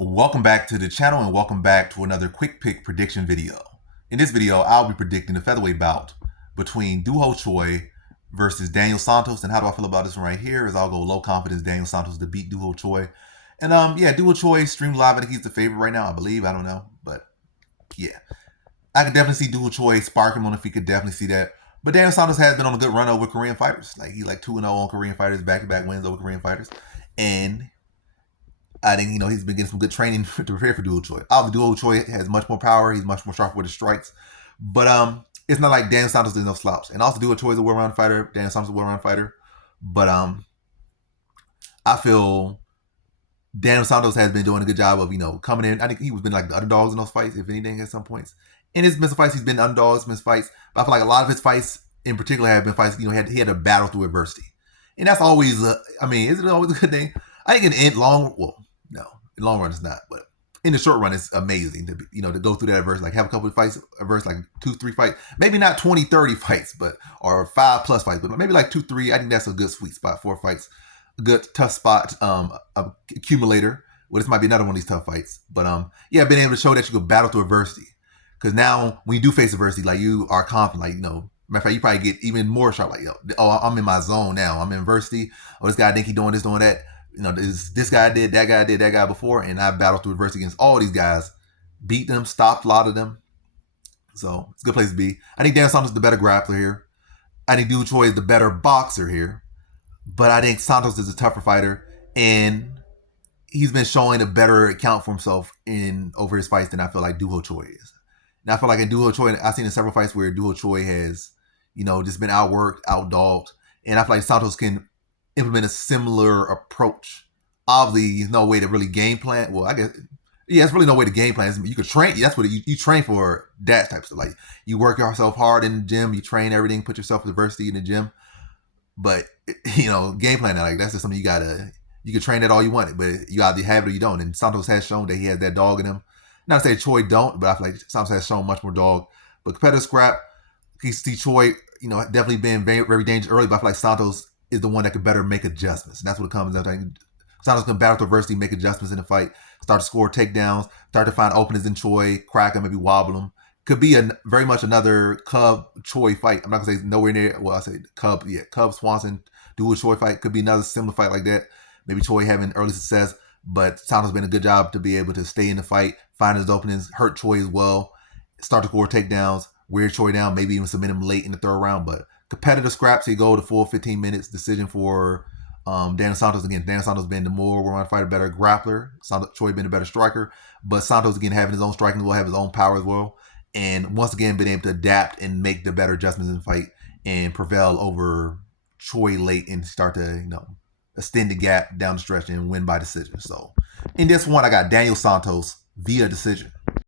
Welcome back to the channel and welcome back to another quick pick prediction video. In this video, I'll be predicting the featherweight bout between Choi versus Daniel Santos. And how do I feel about this one right here is I'll go low confidence Daniel Santos to beat Choi. And yeah, Choi streamed live. I think he's the favorite right now, I believe. I don't know. But yeah, I could definitely see Choi spark him on if he could definitely see that. But Daniel Santos has been on a good run over Korean fighters. He's 2-0 on Korean fighters, back-to-back wins over Korean fighters. And I think, he's been getting some good training to prepare for Choi. Obviously, Choi has much more power. He's much more sharp with his strikes. But it's not like Daniel Santos does no slouch. And also, Choi is a well-rounded fighter. Daniel Santos is a well-rounded fighter. But I feel Daniel Santos has been doing a good job of, coming in. I think he was been like the underdogs in those fights, if anything, at some points. In his missed fights, he's been underdogs, missed fights. But I feel like a lot of his fights, in particular, have been fights, he had to battle through adversity. And that's always, is it always a good thing? I think in long run it's not, but in the short run it's amazing to to go through that adversity, have a couple of fights, adverse 2-3 fights, maybe not 20-30 fights, or 5+ fights, but maybe 2-3. I think that's a good sweet spot. 4 fights, a good tough spot, accumulator. Well, this might be another one of these tough fights, but yeah, being able to show that you could battle through adversity, because now when you do face adversity, you are confident, matter of fact, you probably get even more sharp, I'm in my zone now, I'm in adversity. Oh, this guy think he doing this, doing that. This guy did, that guy before, and I battled through adversity against all these guys, beat them, stopped a lot of them. So it's a good place to be. I think Daniel Santos is the better grappler here. I think Choi is the better boxer here, but I think Santos is a tougher fighter, and he's been showing a better account for himself over his fights than I feel like Choi is. And I feel like in Choi, I've seen in several fights where Choi has, just been outworked, outdogged, and I feel like Santos can implement a similar approach. Obviously, there's no way to really game plan. Well, I guess, yeah, it's really no way to game plan. You could train. That's what you train for, that type of stuff. You work yourself hard in the gym, you train everything, put yourself in adversity in the gym. But, game plan, that's just something you can train that all you want, but you either have it or you don't. And Santos has shown that he has that dog in him. Not to say Choi don't, but I feel like Santos has shown much more dog. But competitive scrap, you see Choi, definitely been very, very dangerous early, but I feel like Santos is the one that could better make adjustments. And that's what it comes down to. Santos can battle through adversity, make adjustments in the fight, start to score takedowns, start to find openings in Choi, crack him, maybe wobble him. Could be very much another Cub-Choi fight. I'm not going to say nowhere near, well, I say Cub-Swanson, Choi fight. Could be another similar fight like that. Maybe Choi having early success, but Santos been a good job to be able to stay in the fight, find his openings, hurt Choi as well, start to score takedowns, wear Choi down, maybe even submit him late in the third round. But competitive scraps, he go to full 15 minutes. Decision for Daniel Santos. Again, Daniel Santos being the more well-rounded fighter, better grappler. Choi being a better striker. But Santos, again, having his own striking as well, have his own power as well. And once again, being able to adapt and make the better adjustments in the fight and prevail over Choi late and start to, extend the gap down the stretch and win by decision. So in this one, I got Daniel Santos via decision.